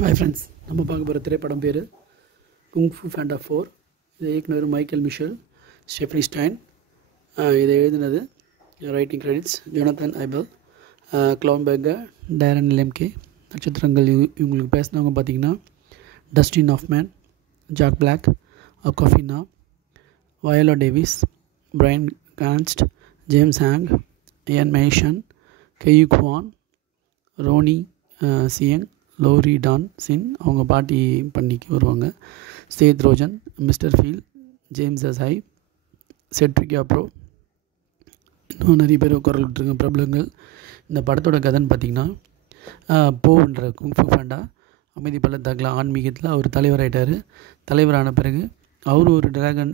Hi friends, நம்ம பார்க்க போகிற திரைப்படம் பேர் குங்ஃபு பேண்டா 4. இதை இயக்குனர் மைக்கேல் மிஷேல் ஸ்டெஃபனி ஸ்டைன். இதை எழுதினது writing credits Jonathan Aibel, Glenn Berger, Darren Lemke. நட்சத்திரங்கள் இவங்களுக்கு பேசினவங்க பார்த்தீங்கன்னா Dustin Hoffman, Jack Black, Awkwafina, Viola Davis, Bryan Cranston, James Hong, Ian McShane, Ke Huy Quan, Ronny Chieng, Lori Tan Chinn அவங்க பாட்டி பண்ணிக்கு வருவாங்க. சேத் ரோஜன், மிஸ்டர் ஃபீல், ஜேம்ஸ் அசாய், செட்ரிக் யாப்ரோ, இன்னும் நிறைய பேர் குரல் விட்டுருங்க பிரபலங்கள். இந்த படத்தோட கதைன்னு பார்த்திங்கன்னா, போன்ற குங்ஃபு பேண்டா அமைதி பள்ளத்தாக்கில் ஆன்மீகத்தில் அவர் தலைவராகிட்டார். தலைவரான பிறகு அவர் ஒரு டிராகன்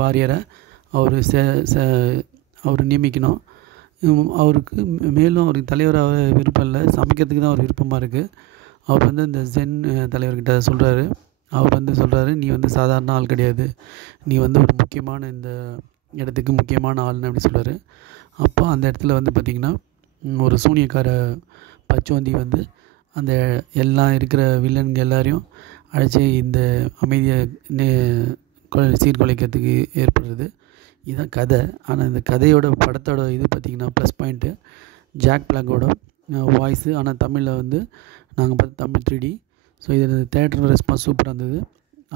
வாரியரை அவர் நியமிக்கணும். அவருக்கு மேலும் அவருக்கு தலைவராக விருப்பம் இல்லை, சமைக்கிறதுக்கு தான் அவர் விருப்பமாக இருக்குது. அவர் இந்த ஜென் தலைவர்கிட்ட சொல்கிறாரு. அவர் சொல்கிறாரு, நீ சாதாரண ஆள் கிடையாது, நீ ஒரு முக்கியமான இந்த இடத்துக்கு முக்கியமான ஆள்னு அப்படி சொல்கிறாரு. அப்போ அந்த இடத்துல பார்த்திங்கன்னா ஒரு சூனியக்கார பச்சோந்தி அந்த எல்லாம் இருக்கிற வில்லன்கள் எல்லாரையும் அழைச்சி இந்த அமைதியை சீர்குலைக்கிறதுக்கு ஏற்படுறது. இதுதான் கதை. ஆனால் இந்த கதையோட படத்தோட இது பார்த்திங்கன்னா ப்ளஸ் பாயிண்ட்டு ஜாக் பிளாக்கோட வாய்ஸு. ஆனால் தமிழில் நாங்கள் பார்த்து தமிழ் 3D. ஸோ இதில் தேட்டர் ரெஸ்பான்ஸ் சூப்பராக இருந்தது.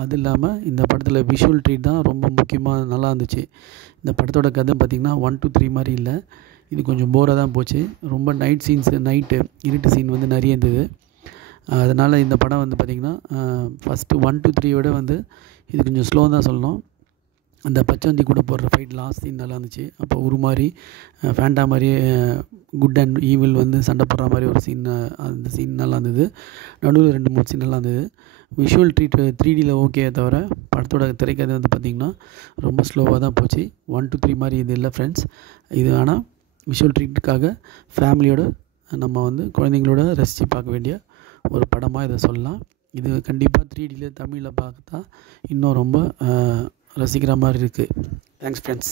அது இல்லாமல் இந்த படத்தில் விஷுவல் ட்ரீட் தான் ரொம்ப முக்கியமாக நல்லா இருந்துச்சு. இந்த படத்தோட கதை பார்த்திங்கன்னா 1 to 3 மாதிரி இல்லை, இது கொஞ்சம் போராக தான் போச்சு. ரொம்ப நைட் சீன்ஸு, நைட்டு இருட்டு சீன் நிறைய இருந்தது. அதனால் இந்த படம் பார்த்திங்கன்னா ஃபஸ்ட்டு 1 to 3 விட இது கொஞ்சம் ஸ்லோ தான் சொல்லணும். அந்த பச்சோந்தி கூட போடுற ஃபைட் லாஸ்ட் சீன் நல்லா இருந்துச்சு. அப்போ ஒரு மாதிரி ஃபேண்டா மாதிரியே குட் அண்ட் ஈவில் சண்டை போடுற மாதிரி ஒரு சீன், அந்த சீன் நல்லா இருந்தது. நடுவில் 2-3 சீன் நல்லா இருந்தது. விஷுவல் ட்ரீட் 3Dயில் ஓகே, தவிர படத்தோட திரைக்கதை பார்த்திங்கன்னா ரொம்ப ஸ்லோவாக தான் போச்சு. 1 to 3 மாதிரி இது இல்லை ஃப்ரெண்ட்ஸ். இது ஆனால் விஷுவல் ட்ரீட்டுக்காக ஃபேமிலியோட நம்ம குழந்தைங்களோட ரசித்து பார்க்க வேண்டிய ஒரு படமாக இதை சொல்லலாம். இது கண்டிப்பாக 3Dயில் தமிழில் பார்த்தா இன்னும் ரொம்ப ரசிக்கிற மாதிரி இருக்குது. Thanks friends.